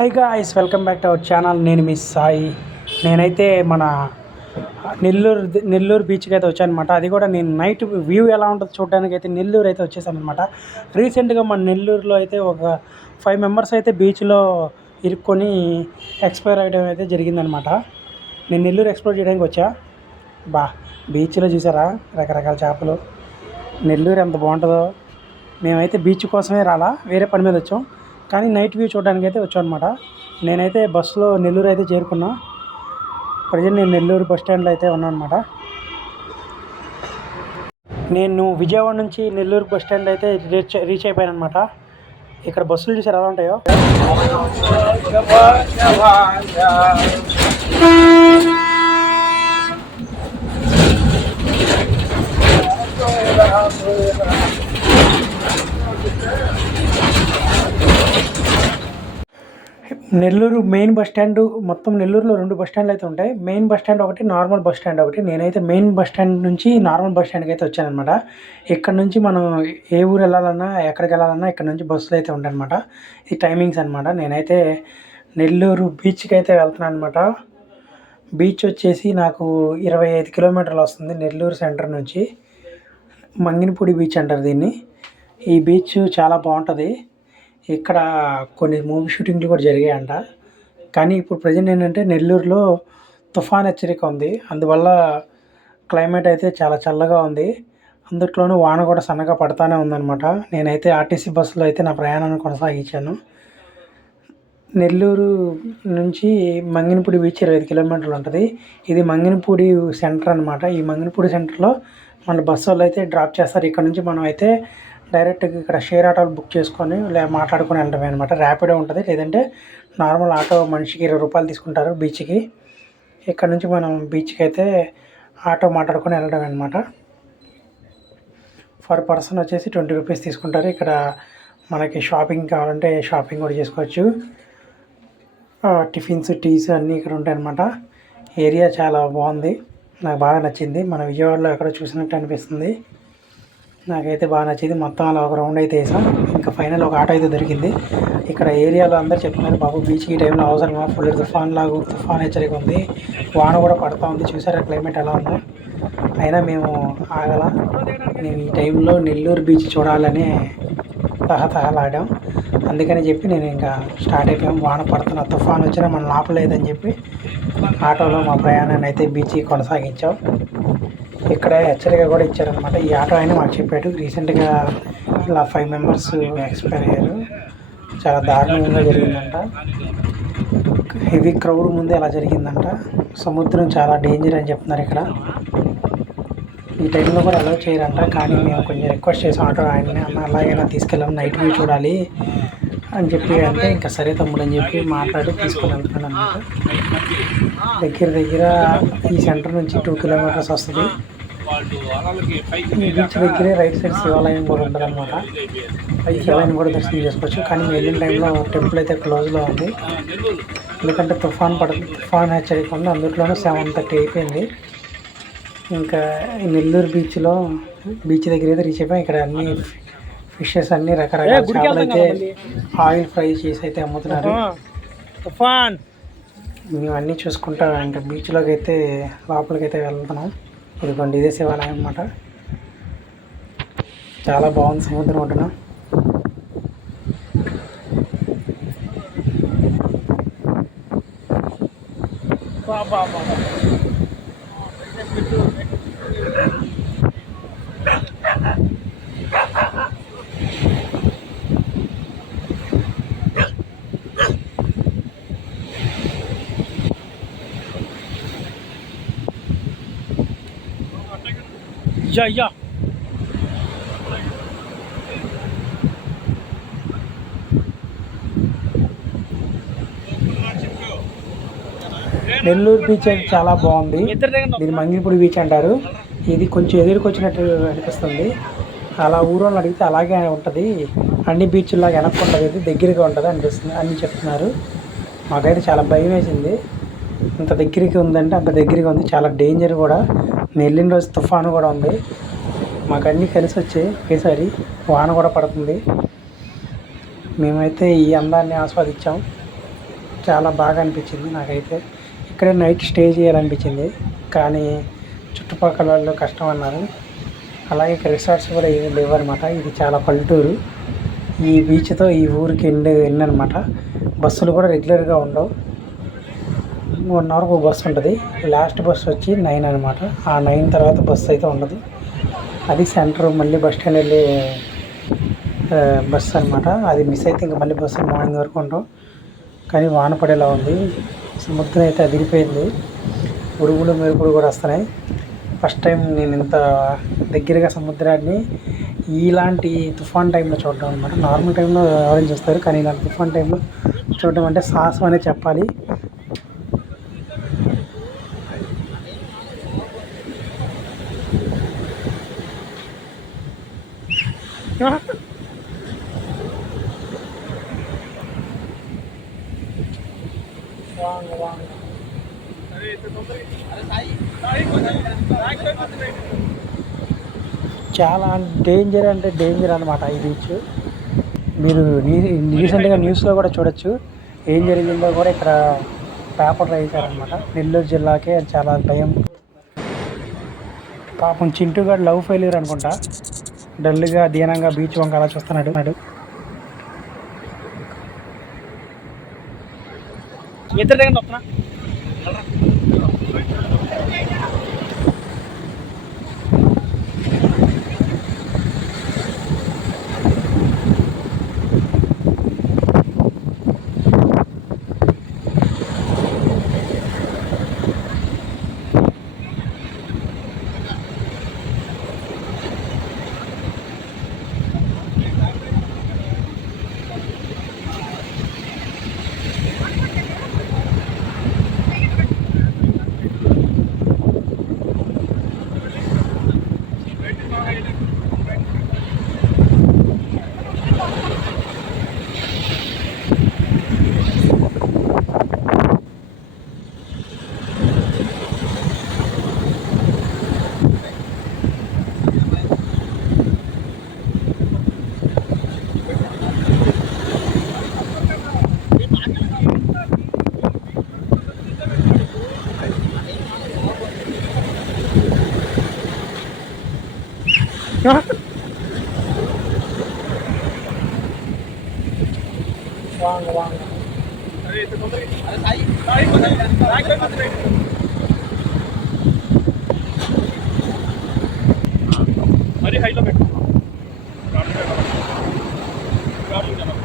Hi guys welcome back to our channel నేను మీ సాయి. నేనైతే మన నెల్లూరు నెల్లూరు బీచ్కి అయితే వచ్చాను అనమాట అది కూడా నేను నైట్ వ్యూ ఎలా ఉంటుందో చూడడానికి అయితే నెల్లూరు అయితే వచ్చేసానమాట. రీసెంట్గా మన నెల్లూరులో అయితే ఒక ఫైవ్ మెంబర్స్ అయితే బీచ్లో ఇరుక్కొని ఎక్స్పైర్ అయ్యడం అయితే జరిగిందనమాట. నేను నెల్లూరు ఎక్స్ప్లోర్ చేయడానికి వచ్చా? బా బీచ్లో చూసారా? రకరకాల చేపలు. నెల్లూరు ఎంత బాగుంటుందో. మేమైతే బీచ్ కోసమే రాలా వేరే పని మీద వచ్చాం. కానీ నైట్ వ్యూ చూడడానికి అయితే వచ్చాం అనమాట నేనైతే బస్సులో నెల్లూరు అయితే చేరుకున్నా. ప్రజెంట్ నేను నెల్లూరు బస్ స్టాండ్లో అయితే ఉన్నాను అనమాట నేను విజయవాడ నుంచి నెల్లూరు బస్ స్టాండ్ అయితే రీచ్ రీచ్ అయిపోయాను అనమాట ఇక్కడ బస్సులు చూసారు ఎలా ఉంటాయో? నెల్లూరు మెయిన్ బస్ స్టాండ్ మొత్తం నెల్లూరులో రెండు బస్ స్టాండ్లు అయితే ఉంటాయి. మెయిన్ బస్ స్టాండ్ ఒకటి నార్మల్ బస్ స్టాండ్ ఒకటి. నేనైతే మెయిన్ బస్ స్టాండ్ నుంచి నార్మల్ బస్ స్టాండ్కి అయితే వచ్చానమాట ఇక్కడ నుంచి మనం ఏ ఊరు వెళ్ళాలన్నా ఎక్కడికి వెళ్ళాలన్నా ఇక్కడ నుంచి బస్సులు అయితే ఉంటాయన్నమాట. ఈ టైమింగ్స్ అనమాట నేనైతే నెల్లూరు బీచ్కి అయితే వెళ్తున్నాను అనమాట బీచ్ వచ్చేసి నాకు ఇరవై ఐదు కిలోమీటర్లు వస్తుంది నెల్లూరు సెంటర్ నుంచి. మంగినపూడి బీచ్ అంటారు దీన్ని. ఈ బీచ్ చాలా బాగుంటుంది. ఇక్కడ కొన్ని మూవీ షూటింగ్లు కూడా జరిగాయంట. కానీ ఇప్పుడు ప్రజెంట్ ఏంటంటే నెల్లూరులో తుఫాన్ హెచ్చరిక ఉంది. అందువల్ల క్లైమేట్ అయితే చాలా చల్లగా ఉంది. అందుట్లోనూ వాన కూడా సన్నగా పడతానే ఉందన్నమాట. నేనైతే ఆర్టీసీ బస్సులో అయితే నా ప్రయాణాన్ని కొనసాగించాను. నెల్లూరు నుంచి మంగినపూడి బీచ్ ఇరవై ఐదు కిలోమీటర్లు ఉంటుంది. ఇది మంగినపూడి సెంటర్ అనమాట ఈ మంగినపూడి సెంటర్లో మన బస్సు వాళ్ళు అయితే డ్రాప్ చేస్తారు. ఇక్కడ నుంచి మనం అయితే డైరెక్ట్గా ఇక్కడ షేర్ ఆటోలు బుక్ చేసుకొని లే మాట్లాడుకొని వెళ్ళడమే అనమాట ర్యాపిడో ఉంటుంది. లేదంటే నార్మల్ ఆటో మనిషికి ఇరవై రూపాయలు తీసుకుంటారు బీచ్కి. ఇక్కడ నుంచి మనం బీచ్కి అయితే ఆటో మాట్లాడుకొని వెళ్ళడం అనమాట ఫర్ పర్సన్ వచ్చేసి ట్వంటీ రూపీస్ తీసుకుంటారు. ఇక్కడ మనకి షాపింగ్ కావాలంటే షాపింగ్ కూడా చేసుకోవచ్చు. టిఫిన్స్ టీస్ అన్నీ ఇక్కడ ఉంటాయన్నమాట ఏరియా చాలా బాగుంది. నాకు బాగా నచ్చింది. మన విజయవాడలో ఎక్కడ చూసినట్టు అనిపిస్తుంది. నాకైతే బాగా నచ్చింది. మొత్తం అలా ఒక రౌండ్ అయితే వేసాం. ఇంకా ఫైనల్ ఒక ఆటో అయితే దొరికింది. ఇక్కడ ఏరియాలో అందరు చెప్తున్నారు బాబు బీచ్ ఈ టైంలో అవసరమా? ఫుల్ తుఫాన్ లాగా తుఫాన్ హెచ్చరిక ఉంది. వాన కూడా పడతా ఉంది. చూసారా క్లైమేట్ ఎలా ఉందో? అయినా మేము ఆగల. మేము ఈ టైంలో నెల్లూరు బీచ్ చూడాలని తహతహలాడాం. అందుకని చెప్పి నేను ఇంకా స్టార్ట్ అయిపోయాం. వాన పడుతున్న తుఫాన్ వచ్చినా మనం ఆపలేదని చెప్పి ఆటోలో మా ప్రయాణాన్ని అయితే బీచ్కి కొనసాగించాం. ఇక్కడ హెచ్చరిక కూడా ఇచ్చారనమాట ఈ ఆటో ఆయన మాకు చెప్పాడు. రీసెంట్గా ఇలా ఫైవ్ మెంబర్స్ ఎక్స్పైర్ అయ్యారు. చాలా దారుణంగా జరిగిందంట. హెవీ క్రౌడ్ ముందే అలా జరిగిందంట. సముద్రం చాలా డేంజర్ అని చెప్తున్నారు ఇక్కడ. ఈ టైంలో కూడా అలౌ చేయరంట. కానీ మేము కొంచెం రిక్వెస్ట్ చేసాం ఆటో ఆయన్ని అన్న అలాగైనా తీసుకెళ్ళాం. నైట్ వ్యూ చూడాలి అని చెప్పి అంటే ఇంకా సరే తమ్ముడు అని చెప్పి మాట్లాడి తీసుకొని వెళ్తున్నాను అనమాట దగ్గర దగ్గర ఈ సెంటర్ నుంచి టూ కిలోమీటర్స్ వస్తుంది. బీచ్ దగ్గరే రైట్ సైడ్ శివాలయం కూడా ఉంటుంది అనమాట ఈ శివాలయం కూడా దర్శనం చేసుకోవచ్చు. కానీ వెళ్ళిన టైంలో టెంపుల్ అయితే క్లోజ్లో ఉంది. ఎందుకంటే తుఫాన్ పడ తుఫాన్ హెచ్చరిక ఉంది అందులోనూ సెవెన్ థర్టీ అయిపోయింది. ఇంకా నెల్లూరు బీచ్లో బీచ్ దగ్గర అయితే రీచ్ అయిపోయాం. ఇక్కడ అన్ని ఫిషెస్ అన్ని రకరకాల చేపలు అయితే ఆయిల్ ఫ్రై చేసి అయితే అమ్ముతున్నారు. తుఫాన్. మేము అన్నీ చూసుకుంటా ఇంకా బీచ్లోకి అయితే లోపలికి అయితే వెళ్తున్నాం. ఇదిగోండి ఇదే శివాలయం అనమాట చాలా బాగుంది సముద్రం ఒడ్డున యా యా. నెల్లూరు బీచ్ అయితే చాలా బాగుంది. దీన్ని మంగినపూడి బీచ్ అంటారు. ఇది కొంచెం ఎదురుకొచ్చినట్టు అనిపిస్తుంది. అలా ఊరోళ్ళు అడిగితే అలాగే ఉంటుంది. అన్ని బీచ్లాగా వెనక్కి ఉంటుంది ఇది దగ్గరగా ఉంటుంది అనిపిస్తుంది అని చెప్తున్నారు. మాకైతే చాలా భయం వేసింది. ఇంత దగ్గరికి ఉందంటే అంత దగ్గరగా ఉంది చాలా డేంజర్ కూడా. నేను వెళ్ళిన రోజు తుఫాను కూడా ఉంది. మాకు అన్నీ కలిసి వచ్చాయి ఒకేసారి వాన కూడా పడుతుంది. మేమైతే ఈ అందాన్ని ఆస్వాదించాం. చాలా బాగా అనిపించింది నాకైతే. ఇక్కడే నైట్ స్టే చేయాలనిపించింది. కానీ చుట్టుపక్కల వాళ్ళు కష్టం అన్నారు. అలాగే ఇక్కడ రిసార్ట్స్ కూడా ఏమీ లేవు అనమాట ఇది చాలా పల్లెటూరు. ఈ బీచ్తో ఈ ఊరికి ఎండ్ ఎండ్ అనమాట బస్సులు కూడా రెగ్యులర్గా ఉండవు. వన్ అవర్కి ఒక బస్సు ఉంటుంది. లాస్ట్ బస్సు వచ్చి నైన్ అనమాట ఆ నైన్ తర్వాత బస్సు అయితే ఉండదు. అది సెంటర్ మళ్ళీ బస్ స్టాండ్ వెళ్ళే బస్సు అనమాట అది మిస్ అయితే ఇంకా మళ్ళీ బస్సు మార్నింగ్ వరకు ఉండవు. కానీ వాన పడేలా ఉంది. సముద్రం అయితే అదిరిపోయింది. ఉడుగులు మెరుపులు కూడా వస్తున్నాయి. ఫస్ట్ టైం నేను ఇంత దగ్గరగా సముద్రాన్ని ఇలాంటి తుఫాన్ టైంలో చూడడం అనమాట నార్మల్ టైంలో ఎవరైనా చూస్తారు. కానీ ఇలాంటి తుఫాన్ టైంలో చూడడం అంటే సాహసం అనే చెప్పాలి. చాలా డేంజర్ అంటే డేంజర్ అనమాట ఈ బీచ్ మీరు రీసెంట్గా న్యూస్లో కూడా చూడొచ్చు. ఏం జరిగిందో కూడా ఇక్కడ పేపర్లో వేశారనమాట నెల్లూరు జిల్లాకే చాలా భయం. పాపం చింటూగాడు లవ్ ఫెయిల్యూర్ అనుకుంటా. డల్గా దీనంగా బీచ్ వంక అలా చూస్తున్నాడు. ఎద్దరి దగ్గర నొక్కనా வாங்க வாங்க அரே இது கொண்டு அரே சாய் சாய் கொண்டு சாய் கொண்டு அரே ஹைல பேட் காடி பேட் காடி